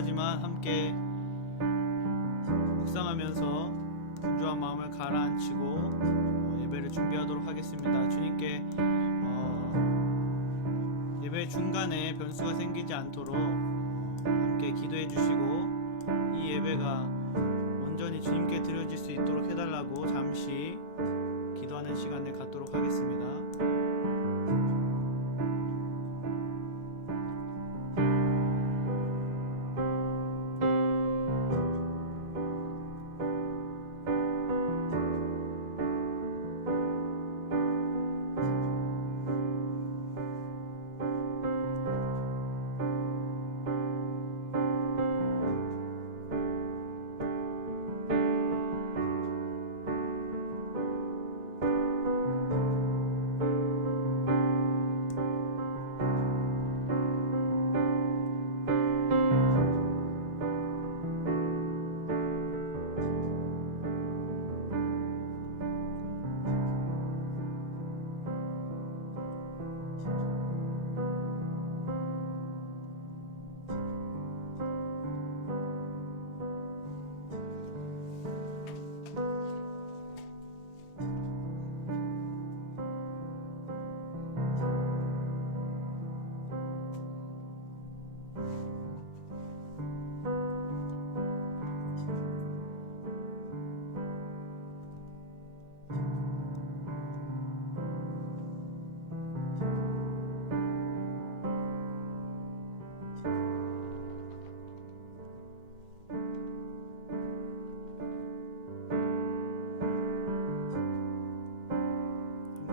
피곤하지만 함께 묵상하면서 분주한 마음을 가라앉히고 예배를 준비하도록 하겠습니다. 주님께 예배 중간에 변수가 생기지 않도록 함께 기도해 주시고 이 예배가 온전히 주님께 드려질 수 있도록 해달라고 잠시 기도하는 시간을 갖도록 하겠습니다.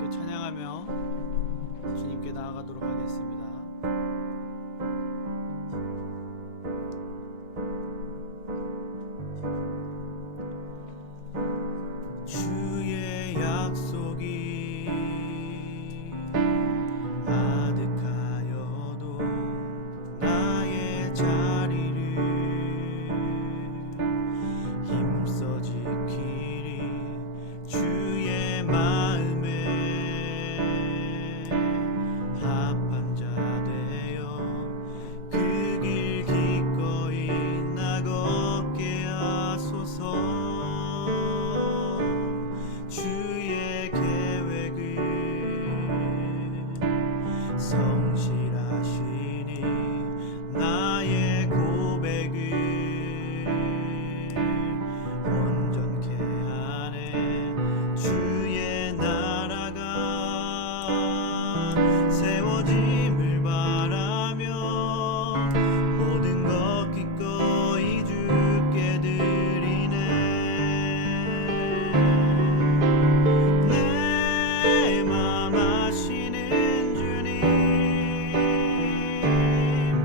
찬양하며 주님께 나아가도록 하겠습니다. 주의 약속이 아득하여도 나의 자리를 힘써 지키리. 주의 마음에 합한 자 되어 그 길 기꺼이 나 걷게 하소서. 주의 계획은 성실하시니 나의 고백은 온전케 하네. 주의 나라가 세워짐을 바라며 모든 것 기꺼이 주께 드리네. 내 맘 아시는 주님,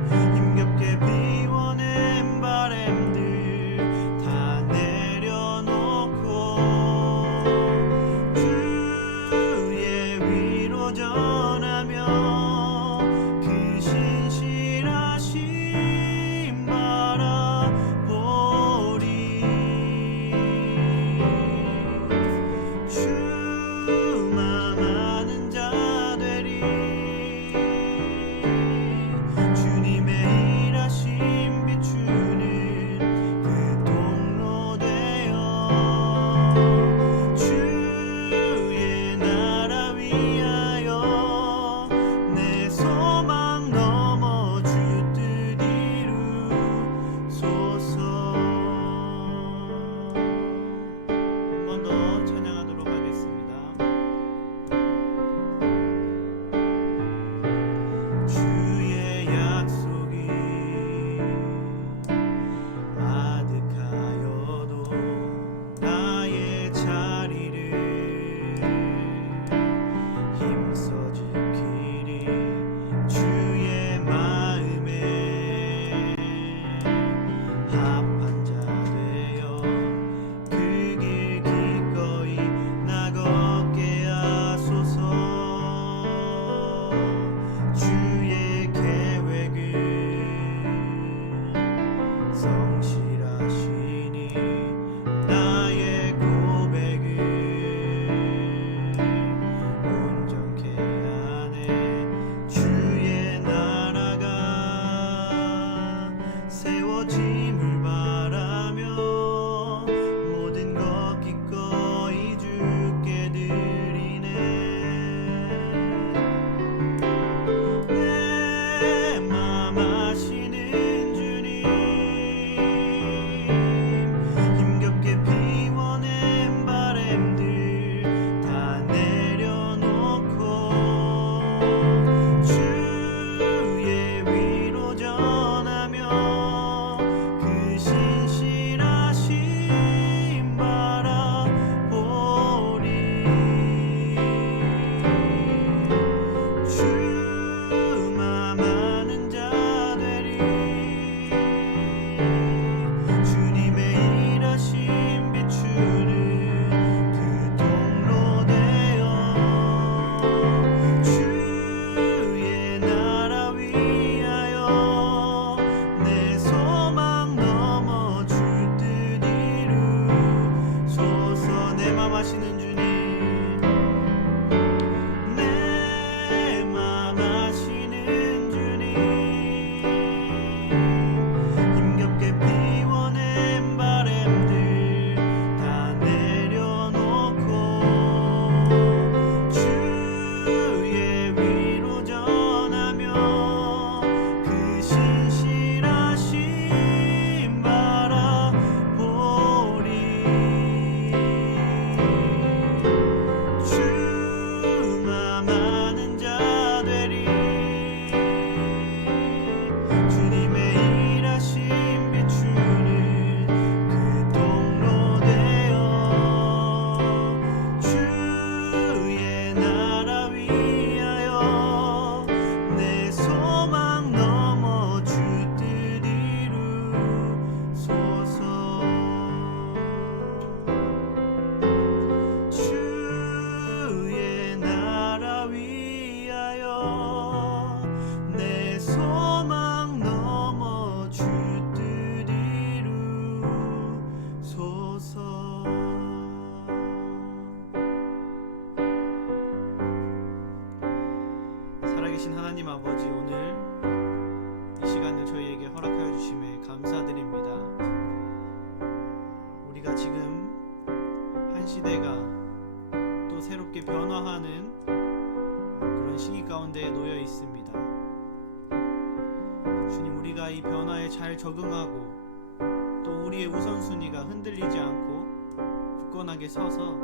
힘겹게 비워낸 바램들 다 내려놓고 주의 위로 전하며 그 신실하심 바라보리. 주만 아는 자 되리. 주님의 일하심 비추는 그 통로 되어 주의 나라 위하여 내 소망 넘어 주 뜻 이루소서. 한 번 더 찬양하도록 하겠습니다. 주의 약속이 아득하여도 나의 자리를 힘써 지키리. 주의 마음에 합한 자 되어 그 길 기꺼이 나 걷게 하소서. 주의 계획은 성실하시니 나의 고백은 온전케 하네. 주의 나라가 세워지 주심에 감사드립니다. 우리가 지금 한 시대가 또 새롭게 변화하는 그런 시기 가운데에 놓여 있습니다. 주님, 우리가 이 변화에 잘 적응하고 또 우리의 우선순위가 흔들리지 않고 굳건하게 서서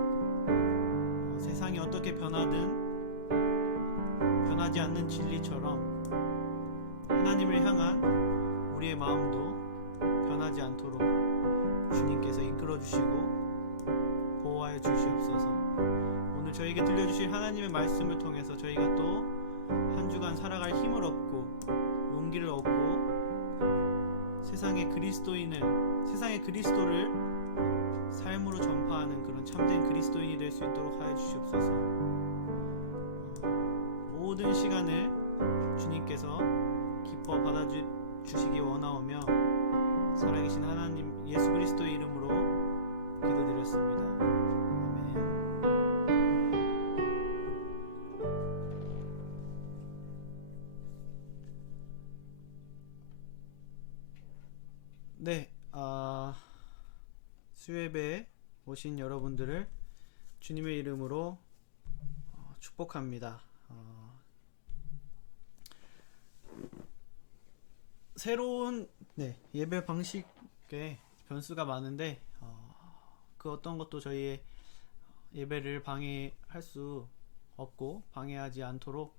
세상이 어떻게 변하든 변하지 않는 진리처럼 하나님을 향한 우리의 마음도 변하지 않도록 주님께서 이끌어 주시고 보호하여 주시옵소서. 오늘 저에게 들려주실 하나님의 말씀을 통해서 저희가 또 한 주간 살아갈 힘을 얻고 용기를 얻고 세상의 그리스도를 삶으로 전파하는 그런 참된 그리스도인이 될 수 있도록 하여 주시옵소서. 모든 시간을 주님께서 기뻐 받아주시기 원하오며 살아계신 하나님 예수 그리스도의 이름으로 기도드렸습니다. 아멘. 네, 수예배에 오신 여러분들을 주님의 이름으로 축복합니다. 새로운 예배 방식에 변수가 많은데 그 어떤 것도 저희의 예배를 방해할 수 없고 방해하지 않도록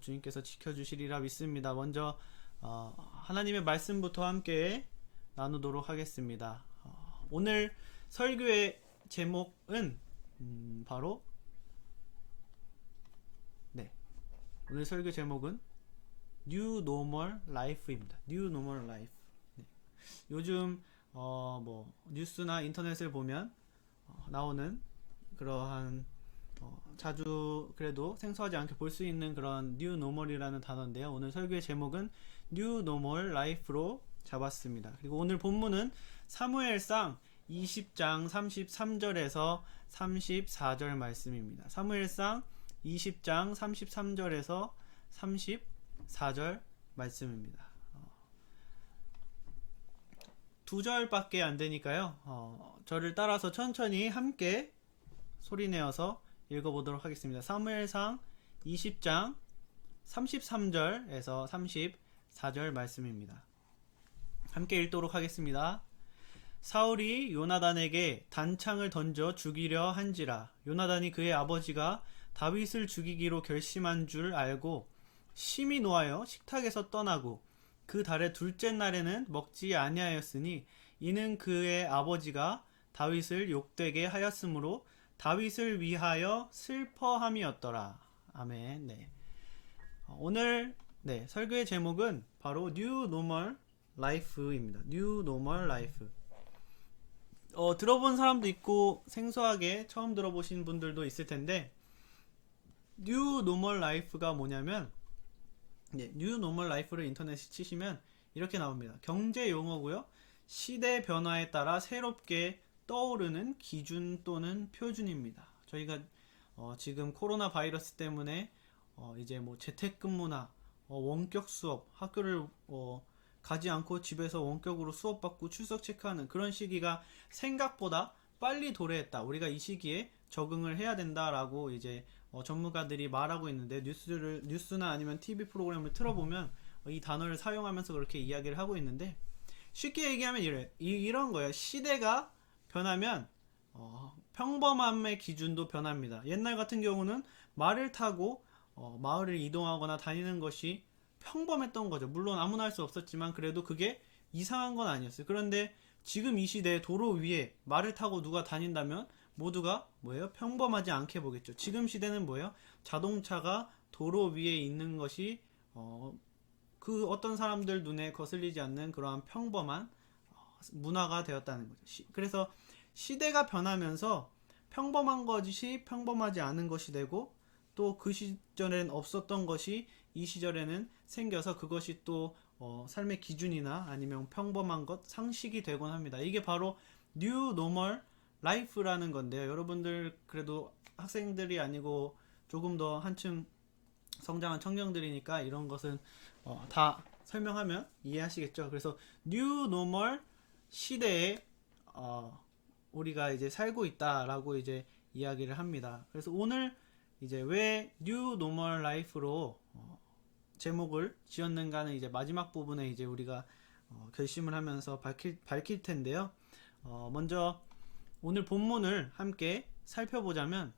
주님께서 지켜주시리라 믿습니다. 먼저 하나님의 말씀부터 함께 나누도록 하겠습니다. 오늘 설교의 제목은 바로 오늘 설교 제목은 New Normal Life입니다. New Normal Life. 요즘 뉴스나 인터넷을 보면 나오는 그러한 자주 그래도 생소하지 않게 볼 수 있는 그런 New Normal이라는 단어인데요. 오늘 설교의 제목은 New Normal Life로 잡았습니다. 그리고 오늘 본문은 사무엘상 20장 33절에서 34절 말씀입니다. 사무엘상 20장 33절에서 34절 말씀입니다. 두 절밖에 안 되니까요. 저를 따라서 천천히 함께 소리내어서 읽어보도록 하겠습니다. 사무엘상 20장 33절에서 34절 말씀입니다. 함께 읽도록 하겠습니다. 사울이 요나단에게 단창을 던져 죽이려 한지라 요나단이 그의 아버지가 다윗을 죽이기로 결심한 줄 알고 심히 노하여 식탁에서 떠나고 그 달의 둘째 날에는 먹지 아니하였으니 이는 그의 아버지가 다윗을 욕되게 하였으므로 다윗을 위하여 슬퍼함이었더라. 아멘. 오늘 설교의 제목은 바로 New Normal Life입니다. New Normal Life. 들어본 사람도 있고 생소하게 처음 들어보신 분들도 있을 텐데 New Normal Life가 뭐냐면 New Normal Life를 인터넷에 치시면 이렇게 나옵니다. 경제 용어고요. 시대 변화에 따라 새롭게 떠오르는 기준 또는 표준입니다. 저희가 지금 코로나 바이러스 때문에 이제 재택근무나 원격 수업, 학교를 가지 않고 집에서 원격으로 수업받고 출석 체크하는 그런 시기가 생각보다 빨리 도래했다. 우리가 이 시기에 적응을 해야 된다라고 이제 전문가들이 말하고 있는데 뉴스나 아니면 TV 프로그램을 틀어보면 이 단어를 사용하면서 그렇게 이야기를 하고 있는데 쉽게 얘기하면 이런 거예요. 시대가 변하면 평범함의 기준도 변합니다. 옛날 같은 경우는 말을 타고 마을을 이동하거나 다니는 것이 평범했던 거죠. 물론 아무나 할 수 없었지만 그래도 그게 이상한 건 아니었어요. 그런데 지금 이 시대에 도로 위에 말을 타고 누가 다닌다면 모두가 평범하지 않게 보겠죠. 지금 시대는 자동차가 도로 위에 있는 것이 그 어떤 사람들 눈에 거슬리지 않는 그러한 평범한 문화가 되었다는 거죠. 그래서 시대가 변하면서 평범한 것이 평범하지 않은 것이 되고 또 그 시절엔 없었던 것이 이 시절에는 생겨서 그것이 또 삶의 기준이나 아니면 평범한 것, 상식이 되곤 합니다. 이게 바로 New Normal Life라는 건데요. 여러분들 그래도 학생들이 아니고 조금 더 한층 성장한 청년들이니까 이런 것은 다 설명하면 이해하시겠죠? 그래서 뉴 노멀 시대에 우리가 이제 살고 있다라고 이제 이야기를 합니다. 그래서 오늘 이제 왜 뉴 노멀 라이프로 제목을 지었는가는 이제 마지막 부분에 이제 우리가 결심을 하면서 밝힐 텐데요. 먼저 오늘 본문을 함께 살펴보자면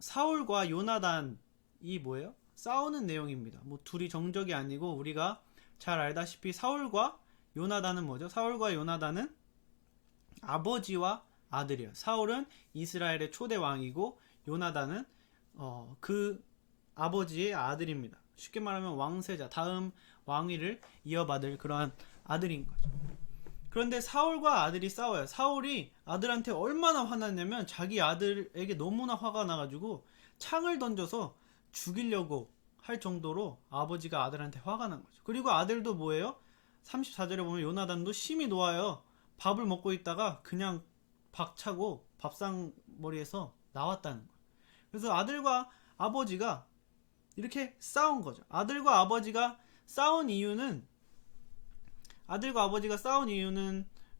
사울과 요나단이 뭐예요? 싸우는 내용입니다. 뭐 둘이 정적이 아니고 우리가 잘 알다시피 사울과 요나단은 뭐죠? 사울과 요나단은 아버지와 아들이에요. 사울은 이스라엘의 초대 왕이고 요나단은 그 아버지의 아들입니다. 쉽게 말하면 왕세자, 다음 왕위를 이어받을 그러한 아들인 거죠. 그런데 사울과 아들이 싸워요. 사울이 아들한테 얼마나 화났냐면 자기 아들에게 너무나 화가 나가지고 창을 던져서 죽이려고 할 정도로 아버지가 아들한테 화가 난 거죠. 그리고 아들도 뭐예요? 34절에 보면 요나단도 심히 놓아요. 밥을 먹고 있다가 그냥 박차고 밥상머리에서 나왔다는 거예요. 그래서 아들과 아버지가 이렇게 싸운 거죠. 아들과 아버지가 싸운 이유는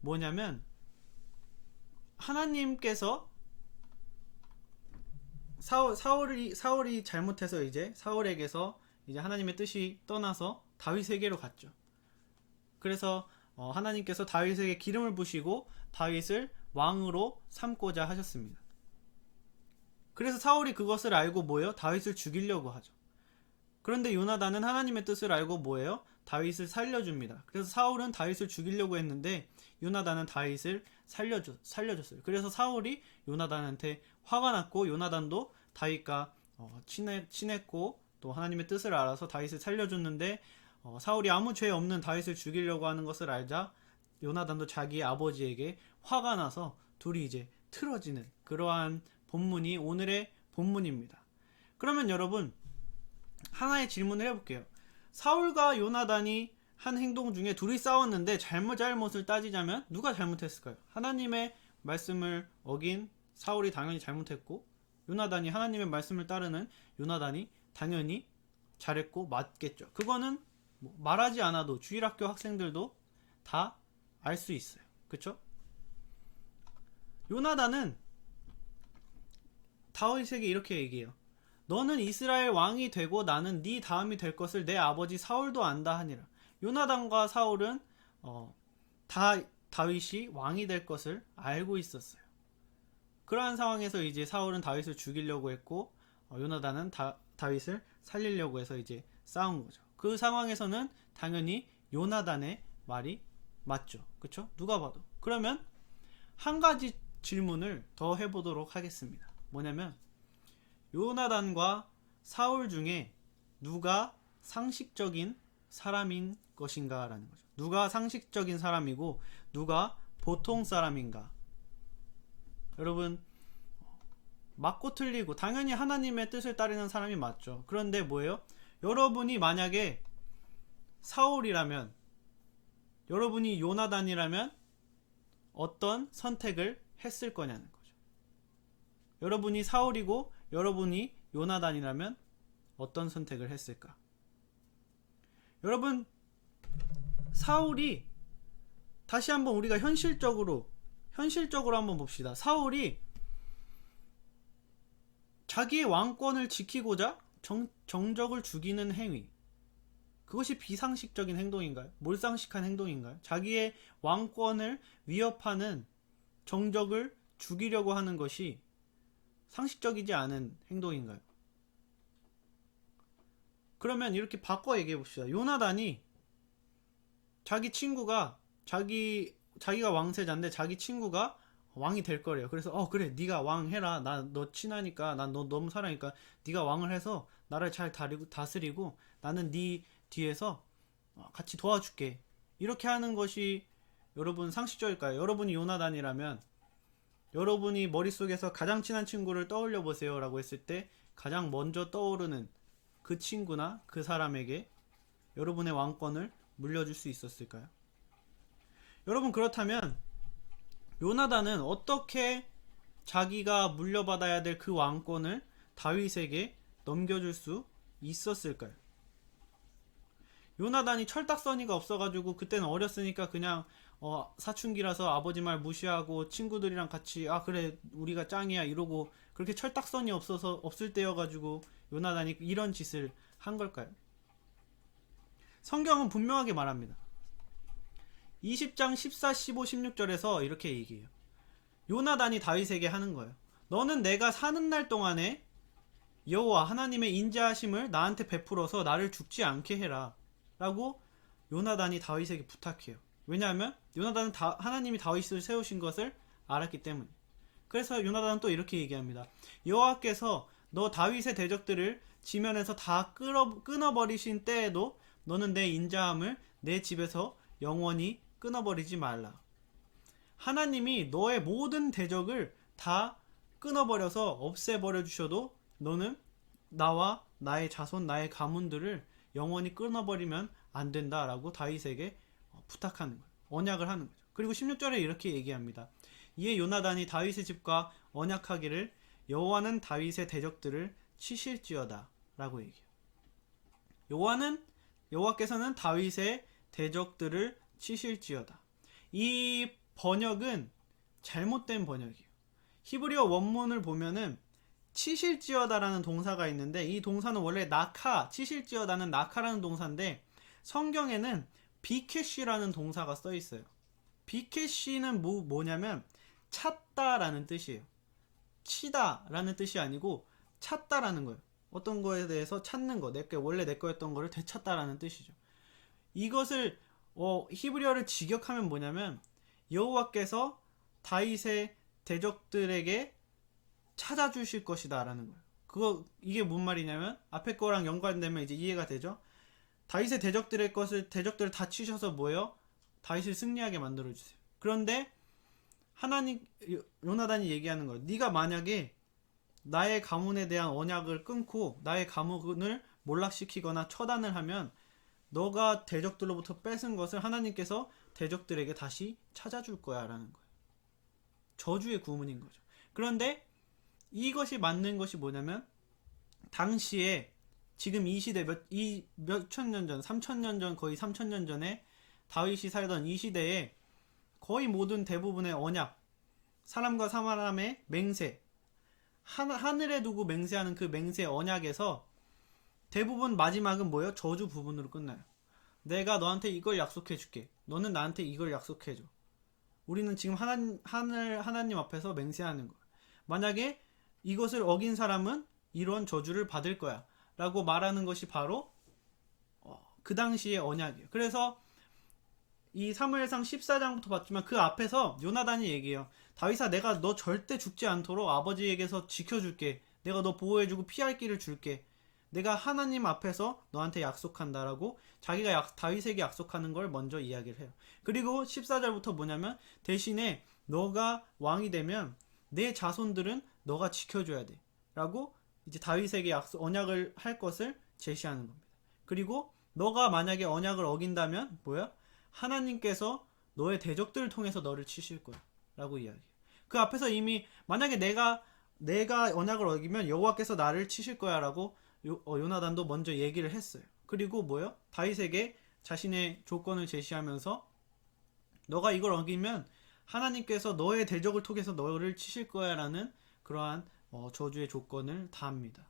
뭐냐면 하나님께서 사울이 잘못해서 이제 사울에게서 이제 하나님의 뜻이 떠나서 다윗에게로 갔죠. 그래서 하나님께서 다윗에게 기름을 부시고 다윗을 왕으로 삼고자 하셨습니다. 그래서 사울이 그것을 알고 뭐예요? 다윗을 죽이려고 하죠. 그런데 요나단은 하나님의 뜻을 알고 뭐예요? 다윗을 살려줍니다. 그래서 사울은 다윗을 죽이려고 했는데 요나단은 다윗을 살려줬어요. 그래서 사울이 요나단한테 화가 났고 요나단도 다윗과 친했고 또 하나님의 뜻을 알아서 다윗을 살려줬는데 사울이 아무 죄 없는 다윗을 죽이려고 하는 것을 알자 요나단도 자기 아버지에게 화가 나서 둘이 이제 틀어지는 그러한 본문이 오늘의 본문입니다. 그러면 여러분 하나의 질문을 해볼게요. 사울과 요나단이 한 행동 중에 둘이 싸웠는데 잘못을 따지자면 누가 잘못했을까요? 하나님의 말씀을 어긴 사울이 당연히 잘못했고 요나단이 하나님의 말씀을 따르는 요나단이 당연히 잘했고 맞겠죠. 그거는 뭐 말하지 않아도 주일학교 학생들도 다 알 수 있어요. 그쵸? 요나단은 다윗에게 이렇게 얘기해요. 너는 이스라엘 왕이 되고 나는 네 다음이 될 것을 내 아버지 사울도 안다 하니라. 요나단과 사울은 다윗이 왕이 될 것을 알고 있었어요. 그러한 상황에서 이제 사울은 다윗을 죽이려고 했고 요나단은 다윗을 살리려고 해서 이제 싸운 거죠. 그 상황에서는 당연히 요나단의 말이 맞죠. 그쵸? 누가 봐도. 그러면 한 가지 질문을 더 해보도록 하겠습니다. 뭐냐면 요나단과 사울 중에 누가 상식적인 사람인 것인가 라는 거죠. 누가 상식적인 사람이고 누가 보통 사람인가. 여러분 맞고 틀리고 당연히 하나님의 뜻을 따르는 사람이 맞죠. 그런데 뭐예요? 여러분이 만약에 사울이라면 여러분이 요나단이라면 어떤 선택을 했을 거냐는 거죠. 여러분이 사울이고 여러분이 요나단이라면 어떤 선택을 했을까? 여러분 사울이 다시 한번 우리가 현실적으로 한번 봅시다. 사울이 자기의 왕권을 지키고자 정적을 죽이는 행위, 그것이 비상식적인 행동인가요? 몰상식한 행동인가요? 자기의 왕권을 위협하는 정적을 죽이려고 하는 것이 상식적이지 않은 행동인가요? 그러면 이렇게 바꿔 얘기해 봅시다. 요나단이 자기 친구가 자기가 왕세자인데 자기 친구가 왕이 될 거래요. 그래서 그래 네가 왕 해라. 나 너 친하니까 난 너 너무 사랑하니까 네가 왕을 해서 나를 잘 다스리고 나는 네 뒤에서 같이 도와줄게. 이렇게 하는 것이 여러분 상식적일까요? 여러분이 요나단이라면 여러분이 머릿속에서 가장 친한 친구를 떠올려 보세요 라고 했을 때 가장 먼저 떠오르는 그 친구나 그 사람에게 여러분의 왕권을 물려줄 수 있었을까요? 여러분 그렇다면 요나단은 어떻게 자기가 물려받아야 될 그 왕권을 다윗에게 넘겨줄 수 있었을까요? 요나단이 철딱서니가 없어가지고 그때는 어렸으니까 그냥 사춘기라서 아버지 말 무시하고 친구들이랑 같이 아 그래 우리가 짱이야 이러고 그렇게 철딱서니 없어서 없을 때여가지고 요나단이 이런 짓을 한 걸까요? 성경은 분명하게 말합니다. 20장 14, 15, 16절에서 이렇게 얘기해요. 요나단이 다윗에게 하는 거예요. 너는 내가 사는 날 동안에 여호와 하나님의 인자하심을 나한테 베풀어서 나를 죽지 않게 해라 라고 요나단이 다윗에게 부탁해요. 왜냐하면 요나단은 하나님이 다윗을 세우신 것을 알았기 때문에. 그래서 요나단은 또 이렇게 얘기합니다. 여호와께서 너 다윗의 대적들을 지면에서 다 끊어버리신 때에도 너는 내 인자함을 내 집에서 영원히 끊어버리지 말라. 하나님이 너의 모든 대적을 다 끊어버려서 없애버려 주셔도 너는 나와 나의 자손 나의 가문들을 영원히 끊어버리면 안 된다라고 다윗에게 부탁하는 거예요. 언약을 하는 거죠. 그리고 16절에 이렇게 얘기합니다. 이에 요나단이 다윗의 집과 언약하기를 여호와는 다윗의 대적들을 치실지어다 라고 얘기해요. 여호와께서는 다윗의 대적들을 치실지어다. 이 번역은 잘못된 번역이에요. 히브리어 원문을 보면은 치실지어다라는 동사가 있는데 이 동사는 원래 치실지어다는 나카라는 동사인데 성경에는 비케쉬라는 동사가 써 있어요. 비케쉬는 뭐냐면 찾다라는 뜻이에요. 치다라는 뜻이 아니고 찾다라는 거예요. 어떤 거에 대해서 찾는 거, 원래 내 거였던 거를 되찾다라는 뜻이죠. 이것을 히브리어를 직역하면 뭐냐면 여호와께서 다윗의 대적들에게 찾아주실 것이다 라는 거예요. 이게 뭔 말이냐면 앞에 거랑 연관되면 이제 이해가 되죠. 다윗의 대적들을 다 치셔서 뭐예요? 다윗을 승리하게 만들어주세요. 그런데 요나단이 얘기하는 거예요. 네가 만약에 나의 가문에 대한 언약을 끊고 나의 가문을 몰락시키거나 처단을 하면 너가 대적들로부터 뺏은 것을 하나님께서 대적들에게 다시 찾아줄 거야 라는 거예요. 저주의 구문인 거죠. 그런데 이것이 맞는 것이 뭐냐면 당시에 지금 이 시대 몇천 년 전, 3,000년 전, 거의 3,000년 전에 다윗이 살던 이 시대에 거의 모든 대부분의 언약, 사람과 사람의 맹세, 하늘에 두고 맹세하는 그 맹세 언약에서 대부분 마지막은 뭐예요? 저주 부분으로 끝나요. 내가 너한테 이걸 약속해 줄게. 너는 나한테 이걸 약속해 줘. 우리는 지금 하나님 앞에서 맹세하는 거야. 만약에 이것을 어긴 사람은 이런 저주를 받을 거야 라고 말하는 것이 바로 그 당시의 언약이에요. 그래서 이 사무엘상 14장부터 봤지만 그 앞에서 요나단이 얘기해요. 다윗아, 내가 너 절대 죽지 않도록 아버지에게서 지켜줄게. 내가 너 보호해주고 피할 길을 줄게. 내가 하나님 앞에서 너한테 약속한다라고 자기가 다윗에게 약속하는 걸 먼저 이야기를 해요. 그리고 14절부터 뭐냐면 대신에 너가 왕이 되면 내 자손들은 너가 지켜줘야 돼 라고 이제 다윗에게 언약을 할 것을 제시하는 겁니다. 그리고 너가 만약에 언약을 어긴다면 뭐야? 하나님께서 너의 대적들을 통해서 너를 치실 거야 라고 이야기해요. 그 앞에서 이미 만약에 내가 언약을 어기면 여호와께서 나를 치실 거야 라고 요나단도 먼저 얘기를 했어요. 그리고 뭐요? 다윗에게 자신의 조건을 제시하면서 너가 이걸 어기면 하나님께서 너의 대적을 통해서 너를 치실 거야 라는 그러한 저주의 조건을 다합니다.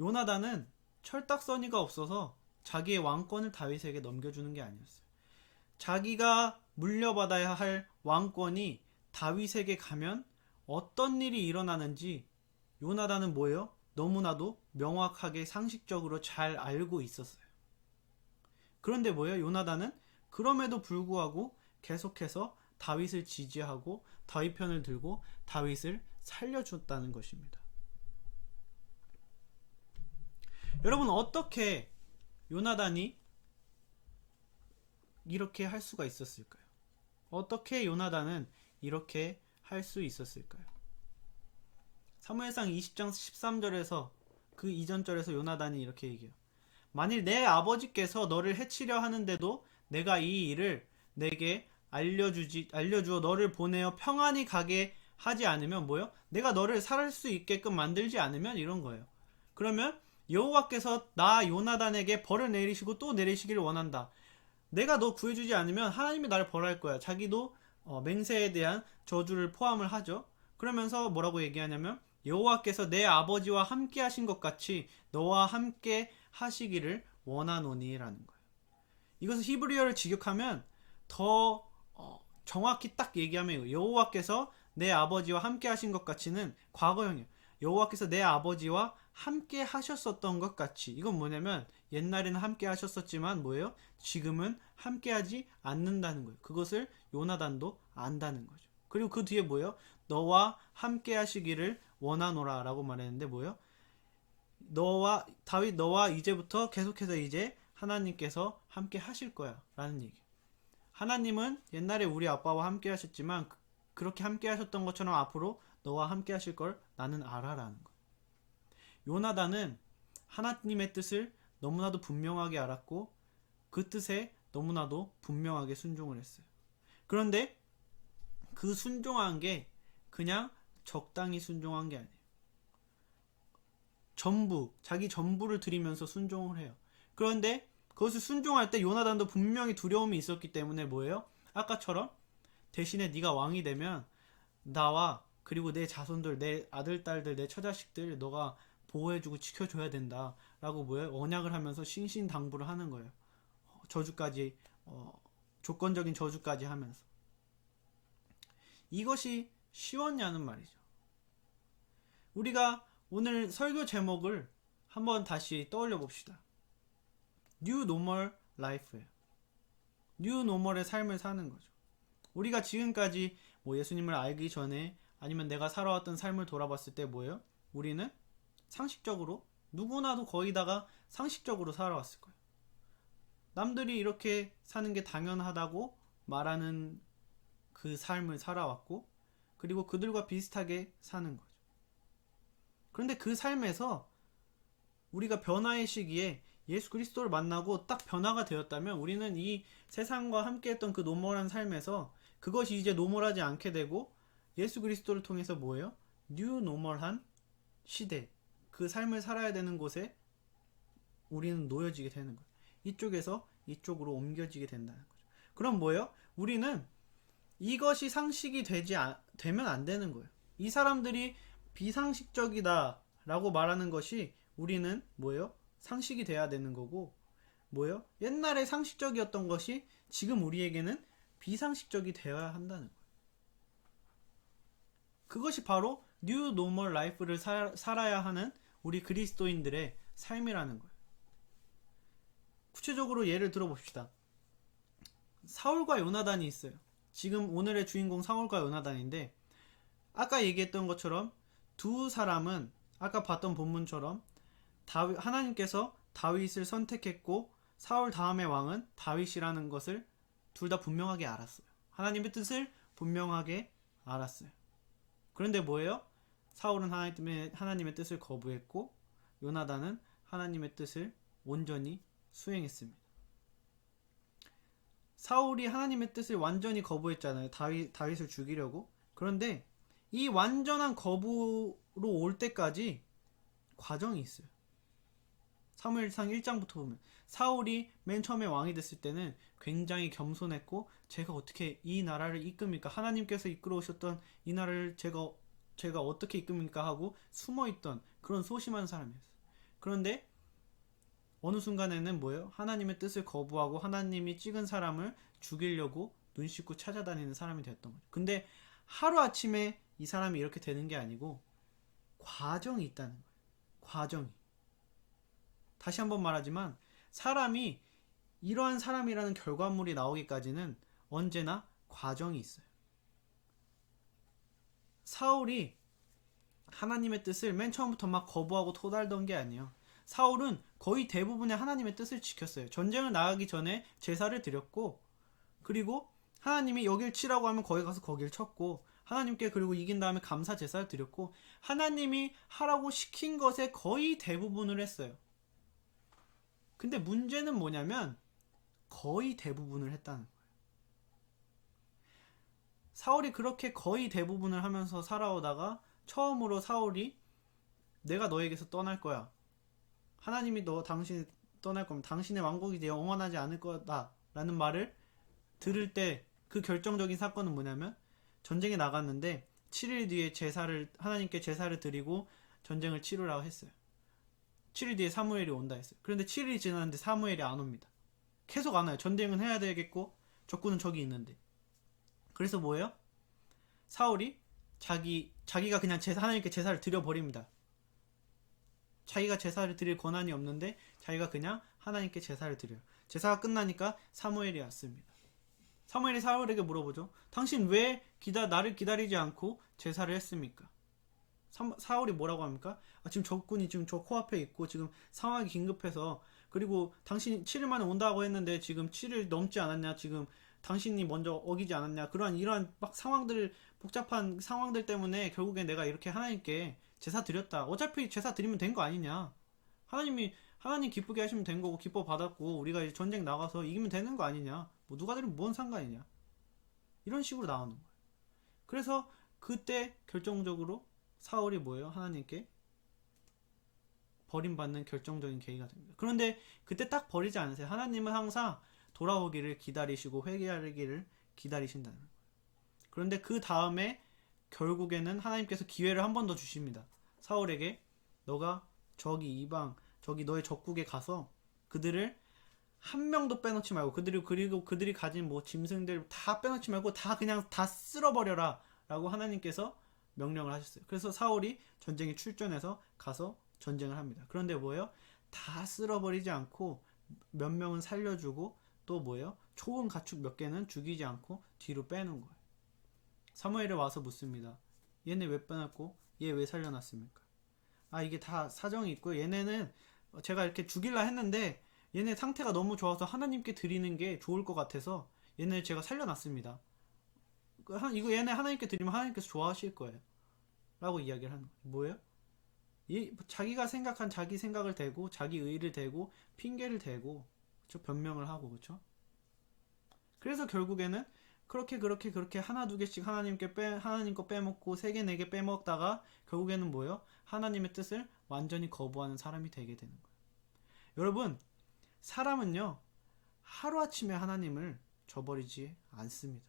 요나단은 철딱서니가 없어서 자기의 왕권을 다윗에게 넘겨주는 게 아니었어요. 자기가 물려받아야 할 왕권이 다윗에게 가면 어떤 일이 일어나는지 요나단은 뭐예요? 너무나도 명확하게 상식적으로 잘 알고 있었어요. 그런데 뭐예요? 요나단은 그럼에도 불구하고 계속해서 다윗을 지지하고 다윗 편을 들고 다윗을 살려줬다는 것입니다. 여러분, 어떻게 요나단이 이렇게 할 수가 있었을까요? 어떻게 요나단은 이렇게 할 수 있었을까요? 사무엘상 20장 13절에서 그 이전 절에서 요나단이 이렇게 얘기해요. 만일 내 아버지께서 너를 해치려 하는데도 내가 이 일을 내게 알려주어 너를 보내어 평안히 가게 하지 않으면 뭐요? 내가 너를 살할 수 있게끔 만들지 않으면 이런 거예요. 그러면 여호와께서 나 요나단에게 벌을 내리시고 또 내리시기를 원한다. 내가 너 구해주지 않으면 하나님이 나를 벌할 거야. 자기도 맹세에 대한 저주를 포함을 하죠. 그러면서 뭐라고 얘기하냐면 여호와께서 내 아버지와 함께 하신 것 같이 너와 함께 하시기를 원하노니 라는 거예요. 이것을 히브리어를 직역하면 더 정확히 딱 얘기하면 여호와께서 내 아버지와 함께 하신 것 같이는 과거형이에요. 여호와께서 내 아버지와 함께 하셨었던 것 같이. 이건 뭐냐면 옛날에는 함께 하셨었지만 뭐예요? 지금은 함께 하지 않는다는 거예요. 그것을 요나단도 안다는 거죠. 그리고 그 뒤에 뭐예요? 너와 함께 하시기를 원하노라 라고 말했는데 뭐예요? 다윗 너와 이제부터 계속해서 이제 하나님께서 함께 하실 거야 라는 얘기. 하나님은 옛날에 우리 아빠와 함께 하셨지만 그렇게 함께 하셨던 것처럼 앞으로 너와 함께 하실 걸 나는 알아라는 거야. 요나단은 하나님의 뜻을 너무나도 분명하게 알았고 그 뜻에 너무나도 분명하게 순종을 했어요. 그런데 그 순종한 게 그냥 적당히 순종한 게 아니에요. 자기 전부를 드리면서 순종을 해요. 그런데 그것을 순종할 때 요나단도 분명히 두려움이 있었기 때문에 뭐예요? 아까처럼 대신에 네가 왕이 되면 나와 그리고 내 자손들, 내 아들, 딸들, 내 처자식들 너가 보호해주고 지켜줘야 된다 라고 뭐예요? 언약을 하면서 신신당부를 하는 거예요. 저주까지 조건적인 저주까지 하면서. 이것이 쉬웠냐는 말이죠. 우리가 오늘 설교 제목을 한번 다시 떠올려 봅시다. New Normal Life예요. New Normal의 삶을 사는 거죠. 우리가 지금까지 뭐 예수님을 알기 전에 아니면 내가 살아왔던 삶을 돌아봤을 때 뭐예요? 우리는 상식적으로 누구나도 거의 다가 상식적으로 살아왔을 거예요. 남들이 이렇게 사는 게 당연하다고 말하는 그 삶을 살아왔고 그리고 그들과 비슷하게 사는 거죠. 그런데 그 삶에서 우리가 변화의 시기에 예수 그리스도를 만나고 딱 변화가 되었다면 우리는 이 세상과 함께했던 그 노멀한 삶에서 그것이 이제 노멀하지 않게 되고 예수 그리스도를 통해서 뭐예요? 뉴 노멀한 시대, 그 삶을 살아야 되는 곳에 우리는 놓여지게 되는 거예요. 이쪽에서 이쪽으로 옮겨지게 된다는 거죠. 그럼 뭐예요? 우리는 이것이 상식이 되면 안 되는 거예요. 이 사람들이 비상식적이다 라고 말하는 것이 우리는 뭐예요? 상식이 돼야 되는 거고 뭐예요? 옛날에 상식적이었던 것이 지금 우리에게는 비상식적이 되어야 한다는 거예요. 그것이 바로 뉴 노멀 라이프를 살아야 하는 우리 그리스도인들의 삶이라는 거예요. 구체적으로 예를 들어봅시다. 사울과 요나단이 있어요. 지금 오늘의 주인공 사울과 요나단인데 아까 얘기했던 것처럼 두 사람은 아까 봤던 본문처럼 하나님께서 다윗을 선택했고 사울 다음의 왕은 다윗이라는 것을 둘 다 분명하게 알았어요. 하나님의 뜻을 분명하게 알았어요. 그런데 뭐예요? 사울은 하나님의 뜻을 거부했고 요나단은 하나님의 뜻을 온전히 수행했습니다. 사울이 하나님의 뜻을 완전히 거부했잖아요. 다윗을 죽이려고. 그런데 이 완전한 거부로 올 때까지 과정이 있어요. 사무엘상 1장부터 보면 사울이 맨 처음에 왕이 됐을 때는 굉장히 겸손했고 제가 어떻게 이 나라를 이끕니까? 하나님께서 이끌어 오셨던 이 나라를 제가 어떻게 이끕니까? 하고 숨어있던 그런 소심한 사람이었어요. 그런데 어느 순간에는 뭐예요? 하나님의 뜻을 거부하고 하나님이 찍은 사람을 죽이려고 눈 씻고 찾아다니는 사람이 되었던 거죠. 근데 하루아침에 이 사람이 이렇게 되는 게 아니고 과정이 있다는 거예요. 과정이. 다시 한번 말하지만 사람이 이러한 사람이라는 결과물이 나오기까지는 언제나 과정이 있어요. 사울이 하나님의 뜻을 맨 처음부터 막 거부하고 토달던 게 아니에요. 사울은 거의 대부분의 하나님의 뜻을 지켰어요. 전쟁을 나가기 전에 제사를 드렸고 그리고 하나님이 여길 치라고 하면 거기 가서 거길 쳤고 하나님께 그리고 이긴 다음에 감사 제사를 드렸고 하나님이 하라고 시킨 것에 거의 대부분을 했어요. 근데 문제는 뭐냐면 거의 대부분을 했다는 거예요. 사울이 그렇게 거의 대부분을 하면서 살아오다가 처음으로 사울이 내가 너에게서 떠날 거야 하나님이 당신 떠날 거면 당신의 왕국이 이제 영원하지 않을 거다라는 말을 들을 때 그 결정적인 사건은 뭐냐면 전쟁에 나갔는데 7일 뒤에 하나님께 제사를 드리고 전쟁을 치르라고 했어요. 7일 뒤에 사무엘이 온다 했어요. 그런데 7일이 지났는데 사무엘이 안 옵니다. 계속 안 와요. 전쟁은 해야 되겠고 적군은 저기 있는데. 그래서 뭐예요? 사울이 자기가 그냥 하나님께 제사를 드려버립니다. 자기가 제사를 드릴 권한이 없는데 자기가 그냥 하나님께 제사를 드려요. 제사가 끝나니까 사무엘이 왔습니다. 사무엘이 사울에게 물어보죠. 당신 왜 나를 기다리지 않고 제사를 했습니까? 사울이 뭐라고 합니까? 지금 적군이 지금 저 코앞에 있고 지금 상황이 긴급해서, 그리고 당신이 7일 만에 온다고 했는데 지금 7일 넘지 않았냐, 지금 당신이 먼저 어기지 않았냐, 이러한 막 복잡한 상황들 때문에 결국에 내가 이렇게 하나님께 제사 드렸다. 어차피 제사 드리면 된 거 아니냐. 하나님 기쁘게 하시면 된 거고 기뻐 받았고 우리가 이제 전쟁 나가서 이기면 되는 거 아니냐. 뭐 누가 들으면 뭔 상관이냐. 이런 식으로 나오는 거예요. 그래서 그때 결정적으로 사울이 뭐예요? 하나님께 버림받는 결정적인 계기가 됩니다. 그런데 그때 딱 버리지 않으세요. 하나님은 항상 돌아오기를 기다리시고 회개하기를 기다리신다는 거예요. 그런데 그 다음에 결국에는 하나님께서 기회를 한 번 더 주십니다. 사울에게 너가 저기 너의 적국에 가서 그들을 한 명도 빼놓지 말고 그리고 그들이 가진 뭐 짐승들 다 빼놓지 말고 다 그냥 다 쓸어버려라 라고 하나님께서 명령을 하셨어요. 그래서 사울이 전쟁에 출전해서 가서 전쟁을 합니다. 그런데 뭐예요? 다 쓸어버리지 않고 몇 명은 살려주고 또 뭐예요? 좋은 가축 몇 개는 죽이지 않고 뒤로 빼는 거예요. 사무엘이 와서 묻습니다. 얘네 왜 빼놨고 얘 왜 살려놨습니까? 이게 다 사정이 있고요. 얘네는 제가 이렇게 죽일라 했는데 얘네 상태가 너무 좋아서 하나님께 드리는 게 좋을 것 같아서 얘네 제가 살려놨습니다. 이거 얘네 하나님께 드리면 하나님께서 좋아하실 거예요. 라고 이야기를 하는 거예요. 뭐예요? 자기가 생각한 자기 생각을 대고 자기 의의를 대고 핑계를 대고 변명을 하고 그렇죠? 그래서 결국에는 그렇게 하나 두 개씩 하나님 거 빼먹고 세 개 네 개 빼먹다가 결국에는 뭐예요? 하나님의 뜻을 완전히 거부하는 사람이 되게 되는 거예요. 여러분, 사람은요 하루아침에 하나님을 저버리지 않습니다.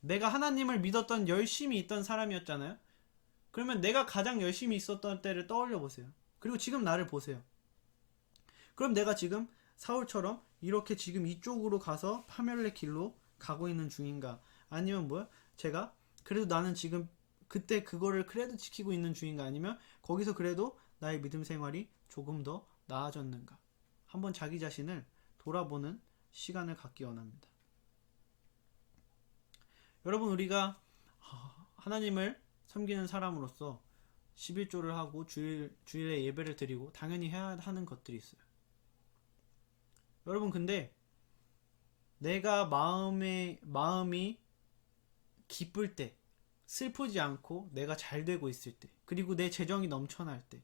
내가 하나님을 믿었던 열심히 있던 사람이었잖아요. 그러면 내가 가장 열심히 있었던 때를 떠올려 보세요. 그리고 지금 나를 보세요. 그럼 내가 지금 사울처럼 이렇게 지금 이쪽으로 가서 파멸의 길로 가고 있는 중인가? 아니면 뭐야? 제가 그래도 나는 지금 그때 그거를 그래도 지키고 있는 중인가? 아니면 거기서 그래도 나의 믿음 생활이 조금 더 나아졌는가? 한번 자기 자신을 돌아보는 시간을 갖기 원합니다. 여러분, 우리가 하나님을 섬기는 사람으로서 11조를 하고 주일에 예배를 드리고 당연히 해야 하는 것들이 있어요. 여러분, 근데 내가 마음이 기쁠 때, 슬프지 않고 내가 잘 되고 있을 때, 그리고 내 재정이 넘쳐날 때,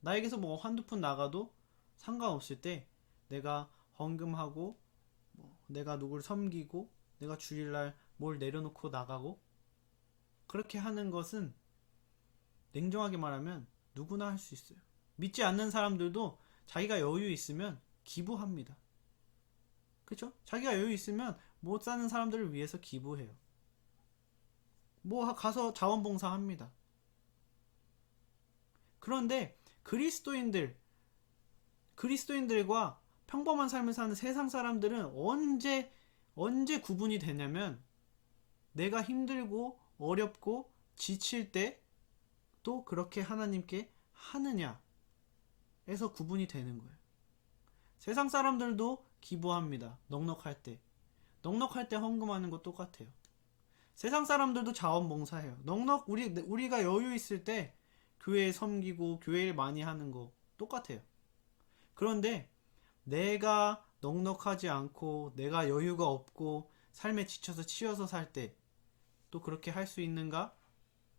나에게서 뭐 한두 푼 나가도 상관없을 때 내가 헌금하고 내가 누구를 섬기고 내가 주일날 뭘 내려놓고 나가고 그렇게 하는 것은 냉정하게 말하면 누구나 할 수 있어요. 믿지 않는 사람들도 자기가 여유 있으면 기부합니다. 그렇죠? 자기가 여유 있으면 못 사는 사람들을 위해서 기부해요. 뭐 가서 자원봉사합니다. 그런데 그리스도인들과 평범한 삶을 사는 세상 사람들은 언제 구분이 되냐면 내가 힘들고 어렵고 지칠 때 또 그렇게 하나님께 하느냐에서 구분이 되는 거예요. 세상 사람들도 기부합니다. 넉넉할 때 헌금하는 거 똑같아요. 세상 사람들도 자원봉사해요. 우리가 여유 있을 때 교회에 섬기고 교회 일 많이 하는 거 똑같아요. 그런데 내가 넉넉하지 않고 내가 여유가 없고 삶에 지쳐서 치여서 살 때 또 그렇게 할 수 있는가?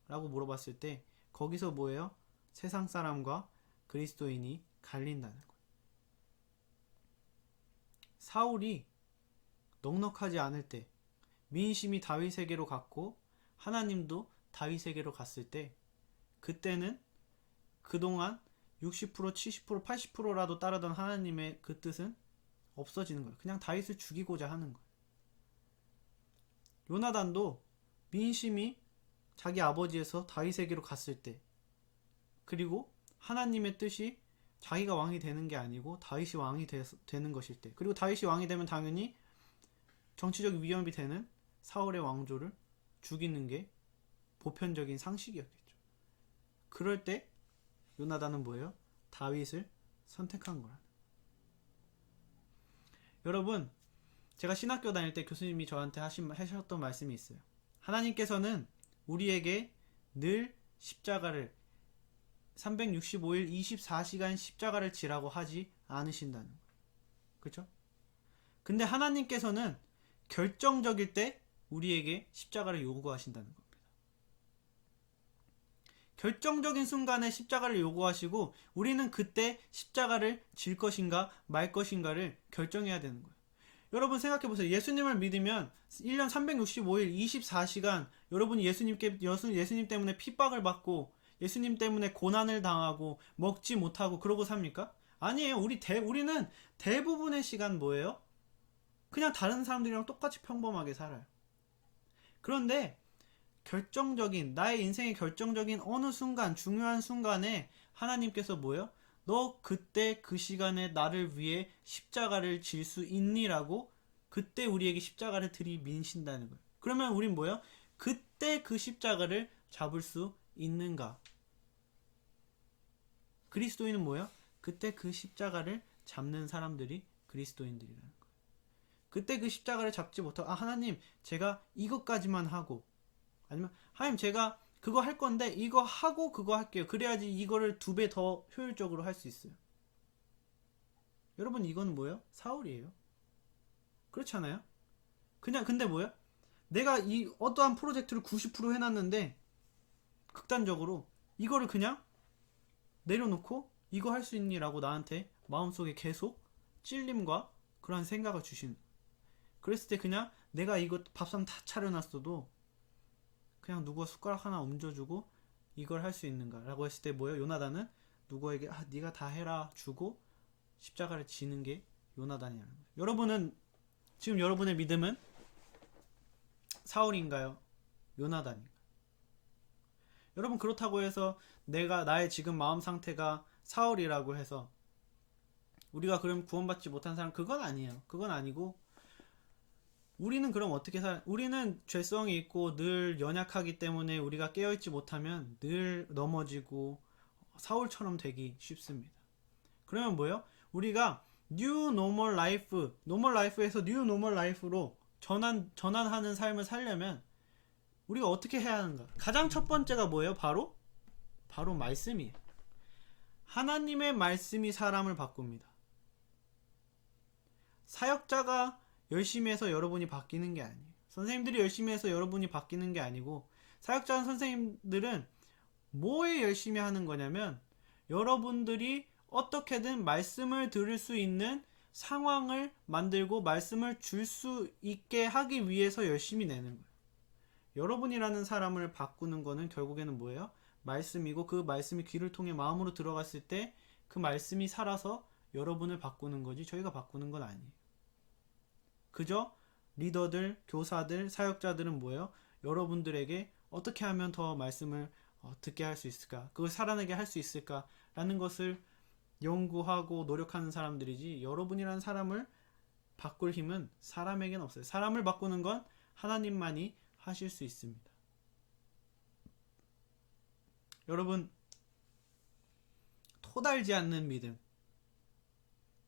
라고 물어봤을 때 거기서 뭐예요? 세상 사람과 그리스도인이 갈린다는 거예요. 사울이 넉넉하지 않을 때 민심이 다윗에게로 갔고 하나님도 다윗에게로 갔을 때 그때는 그동안 60%, 70%, 80%라도 따르던 하나님의 그 뜻은 없어지는 거예요. 그냥 다윗을 죽이고자 하는 거예요. 요나단도 민심이 자기 아버지에서 다윗에게로 갔을 때, 그리고 하나님의 뜻이 자기가 왕이 되는 게 아니고 다윗이 왕이 되는 것일 때, 그리고 다윗이 왕이 되면 당연히 정치적 위협이 되는 사울의 왕조를 죽이는 게 보편적인 상식이었겠죠. 그럴 때 요나단은 뭐예요? 다윗을 선택한 거라. 여러분, 제가 신학교 다닐 때 교수님이 저한테 하셨던 말씀이 있어요. 하나님께서는 우리에게 늘 십자가를 365일 24시간 십자가를 지라고 하지 않으신다는 거예요. 그렇죠? 근데 하나님께서는 결정적일 때 우리에게 십자가를 요구하신다는 겁니다. 결정적인 순간에 십자가를 요구하시고 우리는 그때 십자가를 질 것인가 말 것인가를 결정해야 되는 거예요. 여러분 생각해보세요. 예수님을 믿으면 1년 365일 24시간 여러분이 예수님 때문에 핍박을 받고 예수님 때문에 고난을 당하고 먹지 못하고 그러고 삽니까? 아니에요. 우리는 대부분의 시간 뭐예요? 그냥 다른 사람들이랑 똑같이 평범하게 살아요. 그런데 나의 인생의 결정적인 어느 순간, 중요한 순간에 하나님께서 뭐예요? 너 그때 그 시간에 나를 위해 십자가를 질 수 있니라고 그때 우리에게 십자가를 들이미신다는 거예요. 그러면 우린 뭐예요? 그때 그 십자가를 잡을 수 있는가? 그리스도인은 뭐예요? 그때 그 십자가를 잡는 사람들이 그리스도인들이라는 거예요. 그때 그 십자가를 잡지 못하고 하나님 제가 이것까지만 하고, 아니면 하나님 제가 그거 할 건데 이거 하고 그거 할게요. 그래야지 이거를 2배 더 효율적으로 할 수 있어요. 여러분 이거는 뭐예요? 사울이에요. 그렇지 않아요? 근데 뭐예요? 내가 이 어떠한 프로젝트를 90% 해놨는데 극단적으로 이거를 그냥 내려놓고 이거 할 수 있니? 라고 나한테 마음속에 계속 찔림과 그런 생각을 주시는. 그랬을 때 그냥 내가 이거 밥상 다 차려놨어도 그냥 누가 숟가락 하나 얹어주고 이걸 할 수 있는가 라고 했을 때 뭐예요? 요나단은 누구에게 네가 다 해라 주고 십자가를 지는 게 요나단이라는 거예요. 여러분은 지금 여러분의 믿음은 사울인가요? 요나단인가요? 여러분 그렇다고 해서 나의 지금 마음 상태가 사울이라고 해서 우리가 그럼 구원받지 못한 사람, 그건 아니에요. 그건 아니고 우리는 그럼 어떻게 우리는 죄성이 있고 늘 연약하기 때문에 우리가 깨어있지 못하면 늘 넘어지고 사울처럼 되기 쉽습니다. 그러면 뭐예요? 우리가 뉴 노멀 라이프, 노멀 라이프에서 뉴 노멀 라이프로 전환하는 삶을 살려면 우리가 어떻게 해야 하는가? 가장 첫 번째가 뭐예요? 바로 말씀이에요. 하나님의 말씀이 사람을 바꿉니다. 사역자가 열심히 해서 여러분이 바뀌는 게 아니에요. 선생님들이 열심히 해서 여러분이 바뀌는 게 아니고, 사역자는 선생님들은 뭐에 열심히 하는 거냐면 여러분들이 어떻게든 말씀을 들을 수 있는 상황을 만들고 말씀을 줄 수 있게 하기 위해서 열심히 내는 거예요. 여러분이라는 사람을 바꾸는 거는 결국에는 뭐예요? 말씀이고, 그 말씀이 귀를 통해 마음으로 들어갔을 때 그 말씀이 살아서 여러분을 바꾸는 거지 저희가 바꾸는 건 아니에요. 그저 리더들, 교사들, 사역자들은 뭐예요? 여러분들에게 어떻게 하면 더 말씀을 듣게 할 수 있을까? 그걸 살아내게 할 수 있을까? 라는 것을 연구하고 노력하는 사람들이지, 여러분이라는 사람을 바꿀 힘은 사람에겐 없어요. 사람을 바꾸는 건 하나님만이 하실 수 있습니다. 여러분, 토달지 않는 믿음,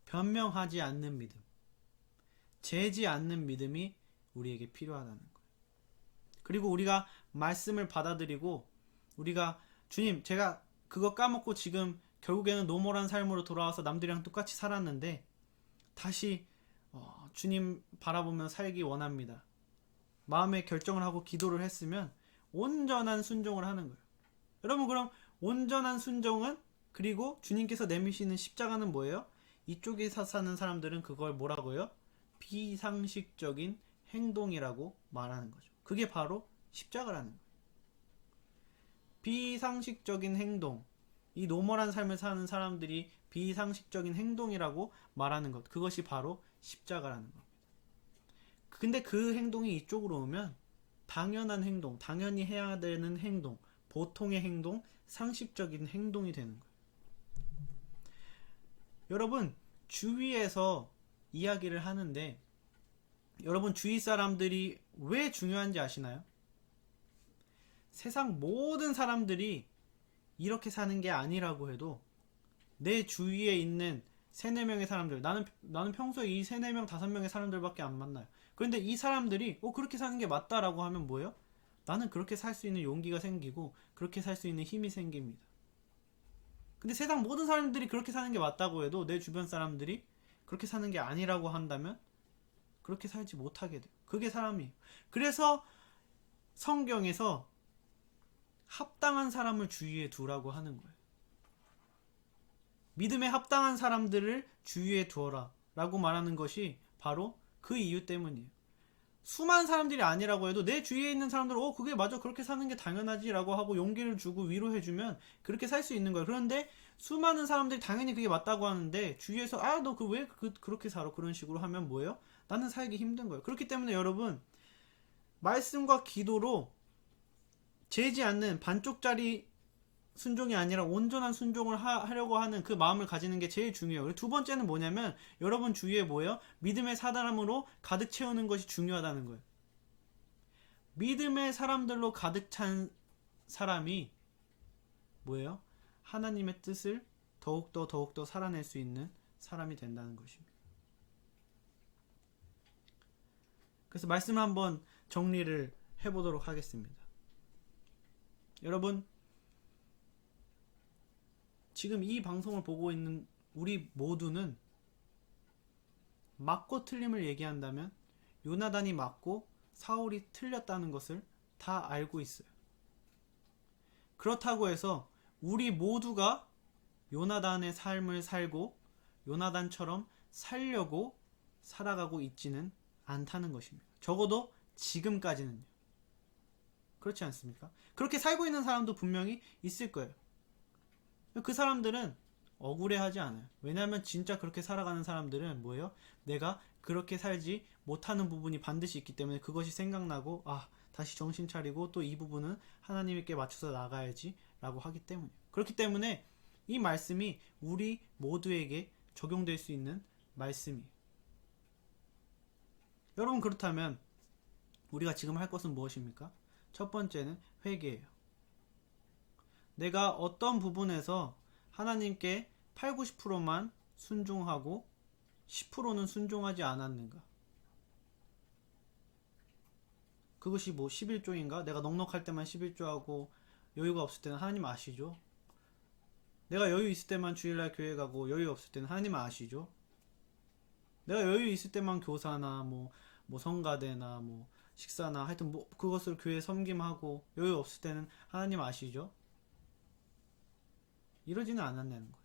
변명하지 않는 믿음, 재지 않는 믿음이 우리에게 필요하다는 거예요. 그리고 우리가 말씀을 받아들이고 우리가 주님 제가 그거 까먹고 지금 결국에는 노멀한 삶으로 돌아와서 남들이랑 똑같이 살았는데 다시 주님 바라보며 살기 원합니다. 마음의 결정을 하고 기도를 했으면 온전한 순종을 하는 거예요. 여러분 그럼 온전한 순종은, 그리고 주님께서 내미시는 십자가는 뭐예요? 이쪽에서 사는 사람들은 그걸 뭐라고요? 비상식적인 행동이라고 말하는 거죠. 그게 바로 십자가라는 거예요. 비상식적인 행동. 이 노멀한 삶을 사는 사람들이 비상식적인 행동이라고 말하는 것, 그것이 바로 십자가라는 겁니다. 근데 그 행동이 이쪽으로 오면 당연한 행동, 당연히 해야 되는 행동, 보통의 행동, 상식적인 행동이 되는 거예요. 여러분, 주위에서 이야기를 하는데 여러분 주위 사람들이 왜 중요한지 아시나요? 세상 모든 사람들이 이렇게 사는 게 아니라고 해도 내 주위에 있는 3, 4명의 사람들, 나는 평소에 이 3, 4명, 5명의 사람들밖에 안 만나요. 그런데 이 사람들이 그렇게 사는 게 맞다라고 하면 뭐예요? 나는 그렇게 살 수 있는 용기가 생기고 그렇게 살 수 있는 힘이 생깁니다. 근데 세상 모든 사람들이 그렇게 사는 게 맞다고 해도 내 주변 사람들이 그렇게 사는 게 아니라고 한다면 그렇게 살지 못하게 돼요. 그게 사람이에요. 그래서 성경에서 합당한 사람을 주위에 두라고 하는 거예요. 믿음에 합당한 사람들을 주위에 두어라 라고 말하는 것이 바로 그 이유 때문이에요. 수많은 사람들이 아니라고 해도 내 주위에 있는 사람들은 그게 맞아, 그렇게 사는 게 당연하지 라고 하고 용기를 주고 위로해주면 그렇게 살 수 있는 거예요. 그런데 수많은 사람들이 당연히 그게 맞다고 하는데 주위에서 너 왜 그렇게 살아, 그런 식으로 하면 뭐예요? 나는 살기 힘든 거예요. 그렇기 때문에 여러분, 말씀과 기도로 재지 않는 반쪽짜리 순종이 아니라 온전한 순종을 하려고 하는 그 마음을 가지는 게 제일 중요해요. 그리고 두 번째는 뭐냐면 여러분 주위에 뭐예요? 믿음의 사람으로 가득 채우는 것이 중요하다는 거예요. 믿음의 사람들로 가득 찬 사람이 뭐예요? 하나님의 뜻을 더욱더 살아낼 수 있는 사람이 된다는 것입니다. 그래서 말씀을 한번 정리를 해보도록 하겠습니다. 여러분, 지금 이 방송을 보고 있는 우리 모두는 맞고 틀림을 얘기한다면 요나단이 맞고 사울이 틀렸다는 것을 다 알고 있어요. 그렇다고 해서 우리 모두가 요나단의 삶을 살고 요나단처럼 살려고 살아가고 있지는 않다는 것입니다. 적어도 지금까지는요. 그렇지 않습니까? 그렇게 살고 있는 사람도 분명히 있을 거예요. 그 사람들은 억울해하지 않아요. 왜냐하면 진짜 그렇게 살아가는 사람들은 뭐예요? 내가 그렇게 살지 못하는 부분이 반드시 있기 때문에 그것이 생각나고 다시 정신 차리고 또 이 부분은 하나님께 맞춰서 나가야지 라고 하기 때문이에요. 그렇기 때문에 이 말씀이 우리 모두에게 적용될 수 있는 말씀이에요. 여러분, 그렇다면 우리가 지금 할 것은 무엇입니까? 첫 번째는 회개예요. 내가 어떤 부분에서 하나님께 8, 90%만 순종하고 10%는 순종하지 않았는가? 그것이 11조인가? 내가 넉넉할 때만 11조하고 여유가 없을 때는 하나님 아시죠? 내가 여유 있을 때만 주일날 교회 가고 여유 없을 때는 하나님 아시죠? 내가 여유 있을 때만 교사나 성가대나 식사나 하여튼 그것을 교회 섬김하고 여유 없을 때는 하나님 아시죠? 이러지는 않았다는 거죠.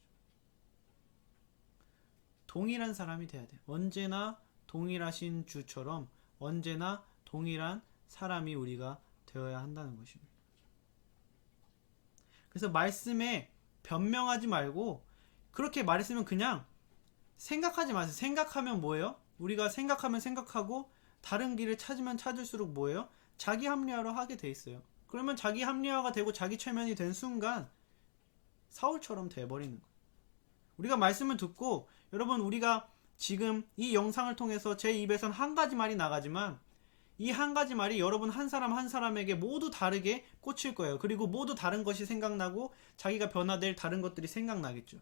동일한 사람이 돼야 돼. 언제나 동일하신 주처럼 언제나 동일한 사람이 우리가 되어야 한다는 것입니다. 그래서 말씀에 변명하지 말고 그렇게 말했으면 그냥 생각하지 마세요. 생각하면 뭐예요? 우리가 생각하면 생각하고 다른 길을 찾으면 찾을수록 뭐예요? 자기 합리화로 하게 돼 있어요. 그러면 자기 합리화가 되고 자기 최면이 된 순간 사울처럼 돼버리는 거예요. 우리가 말씀을 듣고 여러분, 우리가 지금 이 영상을 통해서 제 입에선 한 가지 말이 나가지만 이 한 가지 말이 여러분 한 사람 한 사람에게 모두 다르게 꽂힐 거예요. 그리고 모두 다른 것이 생각나고 자기가 변화될 다른 것들이 생각나겠죠.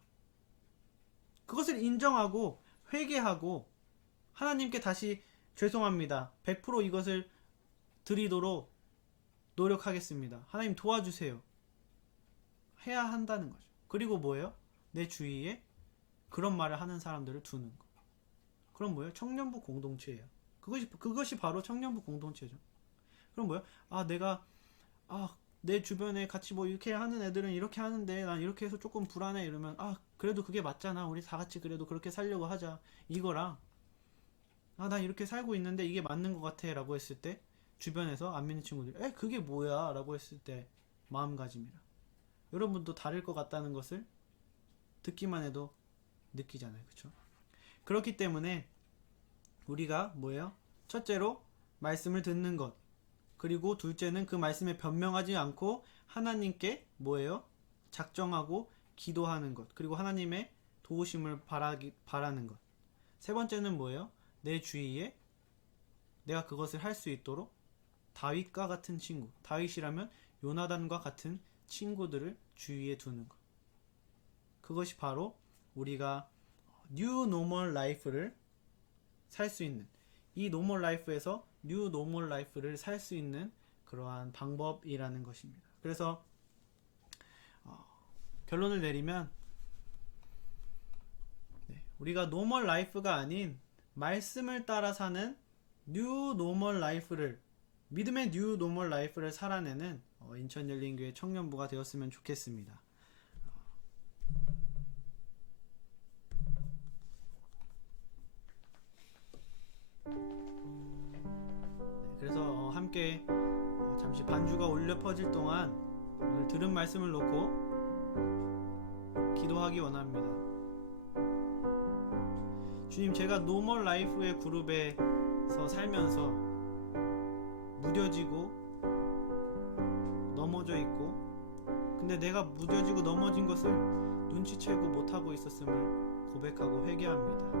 그것을 인정하고 회개하고 하나님께 다시 죄송합니다. 100% 이것을 드리도록 노력하겠습니다. 하나님 도와주세요. 해야 한다는 거죠. 그리고 뭐예요? 내 주위에 그런 말을 하는 사람들을 두는 거. 그럼 뭐예요? 청년부 공동체예요. 그것이 바로 청년부 공동체죠. 그럼 뭐예요? 내 주변에 같이 이렇게 하는 애들은 이렇게 하는데 난 이렇게 해서 조금 불안해 이러면 그래도 그게 맞잖아. 우리 다 같이 그래도 그렇게 살려고 하자. 이거랑 난 이렇게 살고 있는데 이게 맞는 것 같아 라고 했을 때 주변에서 안 믿는 친구들이 그게 뭐야 라고 했을 때 마음가짐이라. 여러분도 다를 것 같다는 것을 듣기만 해도 느끼잖아요. 그쵸? 그렇기 때문에 우리가 뭐예요? 첫째로 말씀을 듣는 것, 그리고 둘째는 그 말씀에 변명하지 않고 하나님께 뭐예요? 작정하고 기도하는 것, 그리고 하나님의 도우심을 바라는 것. 세 번째는 뭐예요? 내 주위에 내가 그것을 할 수 있도록 다윗과 같은 친구, 다윗이라면 요나단과 같은 친구들을 주위에 두는 것. 그것이 바로 우리가 뉴 노멀 라이프를 살 수 있는, 이 노멀 라이프에서 뉴 노멀 라이프를 살 수 있는 그러한 방법이라는 것입니다. 그래서 결론을 내리면 우리가 노멀 라이프가 아닌 말씀을 따라 사는 뉴 노멀 라이프를, 믿음의 뉴 노멀 라이프를 살아내는 인천열린교회 청년부가 되었으면 좋겠습니다. 그래서 함께 잠시 반주가 울려 퍼질 동안 오늘 들은 말씀을 놓고 기도하기 원합니다. 주님, 제가 노멀 라이프의 그룹에서 살면서 무뎌지고 넘어져 있고, 근데 내가 무뎌지고 넘어진 것을 눈치채고 못하고 있었음을 고백하고 회개합니다.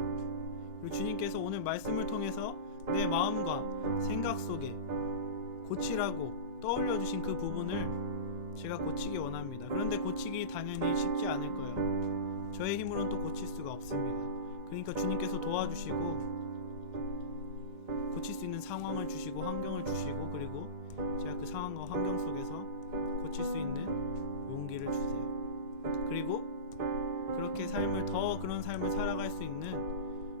그리고 주님께서 오늘 말씀을 통해서 내 마음과 생각 속에 고치라고 떠올려 주신 그 부분을 제가 고치기 원합니다. 그런데 고치기 당연히 쉽지 않을 거예요. 저의 힘으로는 또 고칠 수가 없습니다. 그러니까 주님께서 도와주시고 고칠 수 있는 상황을 주시고 환경을 주시고, 그리고 제가 그 상황과 환경 속에서 고칠 수 있는 용기를 주세요. 그리고 그렇게 그런 삶을 살아갈 수 있는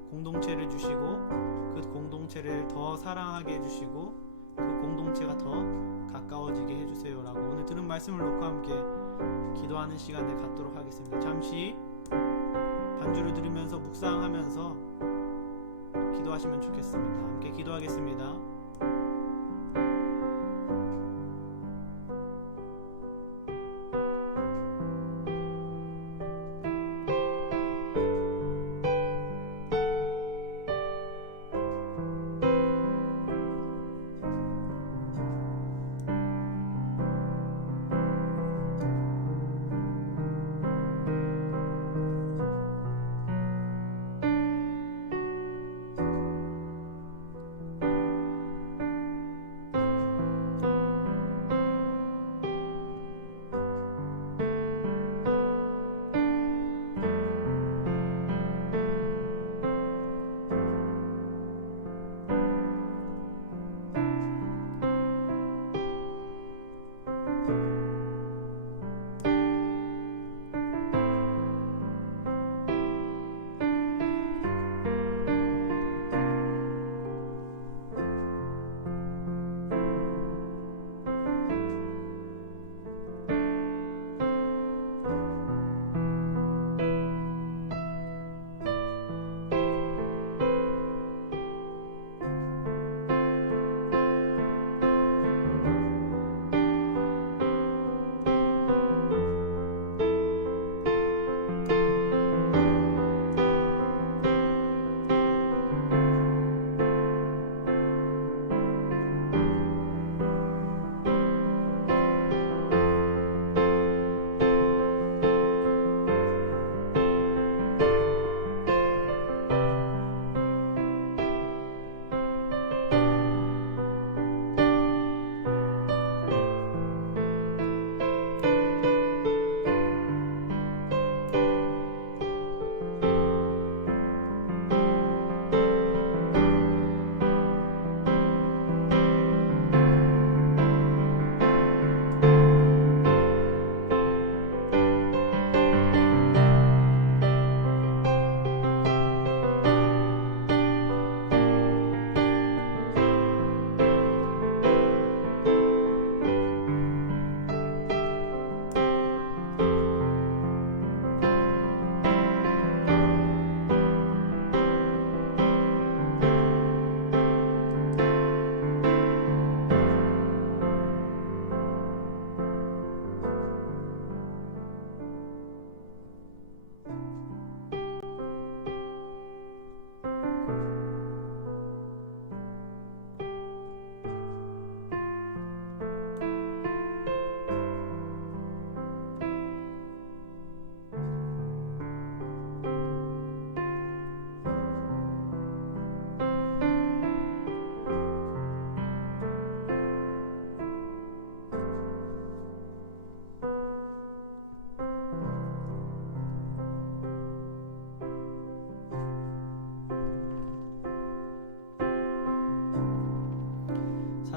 공동체를 주시고, 그 공동체를 더 사랑하게 해주시고, 그 공동체가 더 가까워지게 해주세요 라고 오늘 들은 말씀을 놓고 함께 기도하는 시간을 갖도록 하겠습니다. 잠시 반주를 들으면서 묵상하면서 기도하시면 좋겠습니다. 함께 기도하겠습니다.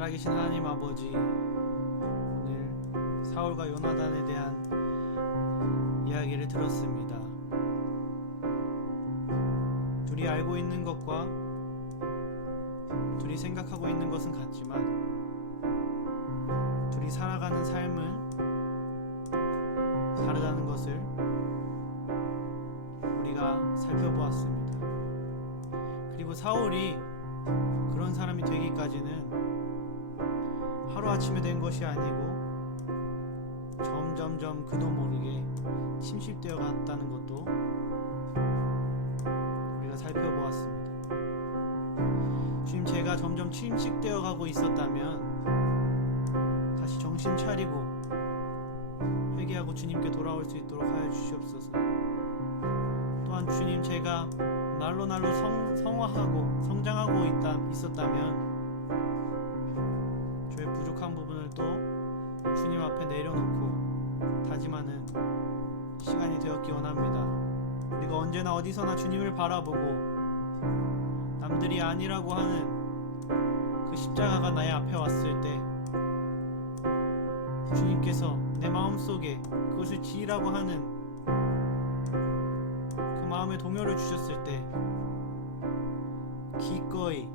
살아계신 하나님 아버지, 오늘 사울과 요나단에 대한 이야기를 들었습니다. 둘이 알고 있는 것과 둘이 생각하고 있는 것은 같지만 둘이 살아가는 삶은 다르다는 것을 우리가 살펴보았습니다. 그리고 사울이 그런 사람이 되기까지는 하루아침에 된 것이 아니고 점점점 그도 모르게 침식되어 갔다는 것도 우리가 살펴보았습니다. 주님, 제가 점점 침식되어 가고 있었다면 다시 정신 차리고 회개하고 주님께 돌아올 수 있도록 하여 주시옵소서. 또한 주님, 제가 날로 성화하고 성장하고 있었다면 저의 부족한 부분을 또 주님 앞에 내려놓고 다짐하는 시간이 되었기 원합니다. 우리가 언제나 어디서나 주님을 바라보고 남들이 아니라고 하는 그 십자가가 나의 앞에 왔을 때 주님께서 내 마음속에 그것을 지으라고 하는 그 마음의 동요를 주셨을 때 기꺼이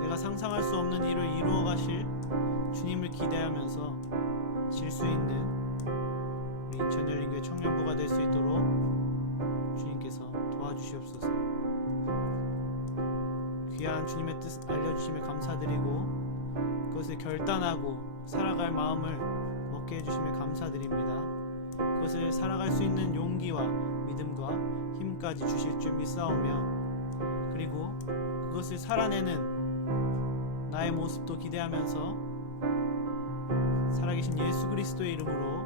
내가 상상할 수 없는 일을 이루어 가실 주님을 기대하면서 질 수 있는 우리 인천열린교회 청년부가 될 수 있도록 주님께서 도와주시옵소서. 귀한 주님의 뜻 알려주심에 감사드리고 그것을 결단하고 살아갈 마음을 얻게 해주심에 감사드립니다. 그것을 살아갈 수 있는 용기와 믿음과 힘까지 주실 줄 믿사오며, 그리고 그것을 살아내는 나의 모습도 기대하면서 살아계신 예수 그리스도의 이름으로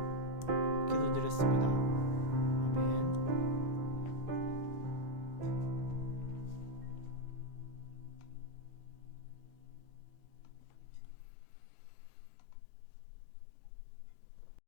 기도드렸습니다.